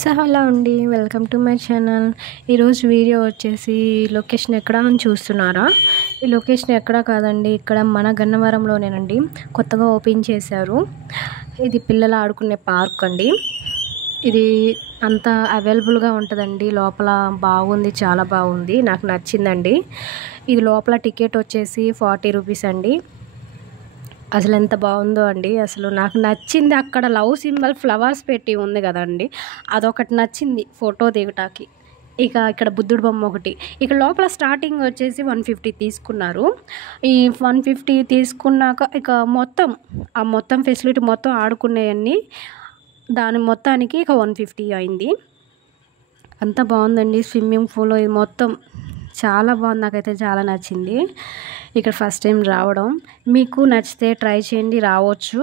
So hello అండి, welcome to my channel. ఈరోజు video వచ్చేసి లొకేషన్ ఎక్కడ అని చూస్తున్నారా? ఈ లొకేషన్ ఎక్కడ కాదండి, ఇక్కడ మన గన్నవరంలోనేనండి. కొత్తగా ఓపెన్ చేశారు. ఇది పిల్లలు ఆడుకునే పార్క్ అండి. ఇది అంతా అవైలబుల్గా ఉంటుందండి. లోపల బాగుంది, చాలా బాగుంది, నాకు నచ్చిందండి. ఇది లోపల టికెట్ వచ్చేసి 40 రూపీస్ అండి. అసలు ఎంత బాగుందో అండి. అసలు నాకు నచ్చింది, అక్కడ లవ్ సింబల్ ఫ్లవర్స్ పెట్టి ఉంది కదండి, అదొకటి నచ్చింది ఫోటో దిగటానికి. ఇక ఇక్కడ బుద్ధుడు బొమ్మ ఒకటి. ఇక లోపల స్టార్టింగ్ వచ్చేసి 150 తీసుకున్నారు. ఈ 150 తీసుకున్నాక ఇక మొత్తం ఫెసిలిటీ మొత్తం ఆడుకునేవన్నీ దాని మొత్తానికి ఇక 150 అయింది. అంత బాగుందండి. స్విమ్మింగ్ పూల్ ఇది మొత్తం చాలా బాగుంది, నాకైతే చాలా నచ్చింది. ఇక్కడ ఫస్ట్ టైం రావడం, మీకు నచ్చితే ట్రై చేయండి, రావచ్చు.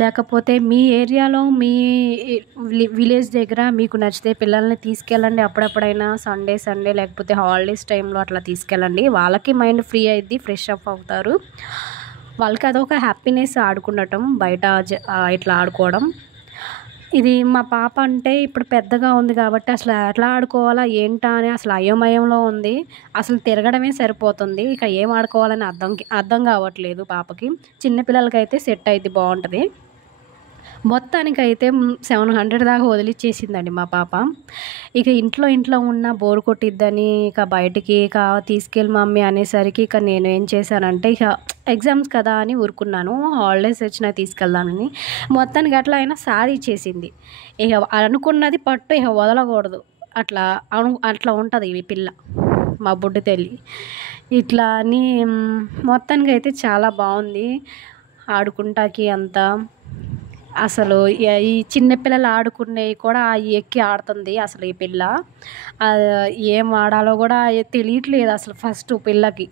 లేకపోతే మీ ఏరియాలో మీ విలేజ్ దగ్గర మీకు నచ్చితే పిల్లల్ని తీసుకెళ్ళండి. అప్పుడప్పుడైనా సండే లేకపోతే హాలిడేస్ టైంలో అట్లా తీసుకెళ్ళండి. వాళ్ళకి మైండ్ ఫ్రీ అయ్యిద్ది, ఫ్రెష్ అప్ అవుతారు. వాళ్ళకి అదొక హ్యాపీనెస్ ఆడుకుండటం, బయట ఇట్లా ఆడుకోవడం. ఇది మా పాప అంటే ఇప్పుడు పెద్దగా ఉంది కాబట్టి అసలు ఎట్లా ఆడుకోవాలా ఏంటా అని అసలు అయోమయంలో ఉంది. అసలు తిరగడమే సరిపోతుంది. ఇక ఏం ఆడుకోవాలని అర్థం కావట్లేదు పాపకి. చిన్నపిల్లలకైతే సెట్ అయితే బాగుంటుంది. మొత్తానికైతే 700 దాకా వదిలిచ్చేసిందండి మా పాప. ఇక ఇంట్లో ఉన్న బోర్ కొట్టిద్దని ఇక బయటికి తీసుకెళ్ళి మమ్మీ అనేసరికి ఇక నేను ఏం చేశానంటే, ఇక ఎగ్జామ్స్ కదా అని ఊరుకున్నాను. హాలిడేస్ వచ్చినా తీసుకెళ్దామని. మొత్తానికి అట్లా అయినా సాధించేసింది. ఇక అనుకున్నది పట్టు ఇక వదలకూడదు. అట్లా ఉంటుంది ఈ పిల్ల, మా బుడ్డి తల్లి. ఇట్లా అని మొత్తానికైతే చాలా బాగుంది ఆడుకుంటాకి అంతా. అసలు ఈ చిన్నపిల్లలు ఆడుకునేవి కూడా ఎక్కి ఆడుతుంది అసలు ఈ పిల్ల. ఏం ఆడాలో కూడా తెలియట్లేదు అసలు ఫస్ట్ పిల్లకి.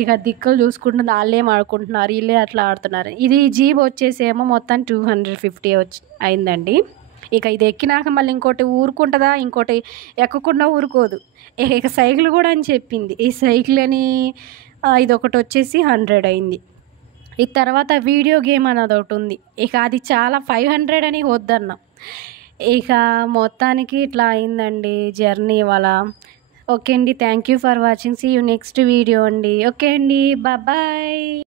ఇక దిక్కులు చూసుకుంటుంది, వాళ్ళేం ఆడుకుంటున్నారు, వీళ్ళే అట్లా ఆడుతున్నారు. ఇది జీప్ వచ్చేసేమో మొత్తం 250 అయిందండి. ఇక ఇది ఎక్కినాక మళ్ళీ ఇంకోటి ఊరుకుంటుందా, ఇంకోటి ఎక్కకుండా ఊరుకోదు. ఇక సైకిల్ కూడా అని చెప్పింది. ఈ సైకిల్ అని ఇదొకటి వచ్చేసి 100 అయింది. ఈ తర్వాత వీడియో గేమ్ అనేది ఒకటి ఉంది. ఇక అది చాలా 500 అని వద్దన్నాం. ఇక మొత్తానికి ఇట్లా అయిందండి జర్నీ ఇవాళ. ఓకే అండి, thank you for watching. See you next video అండి. ఓకే అండి, బాయ్.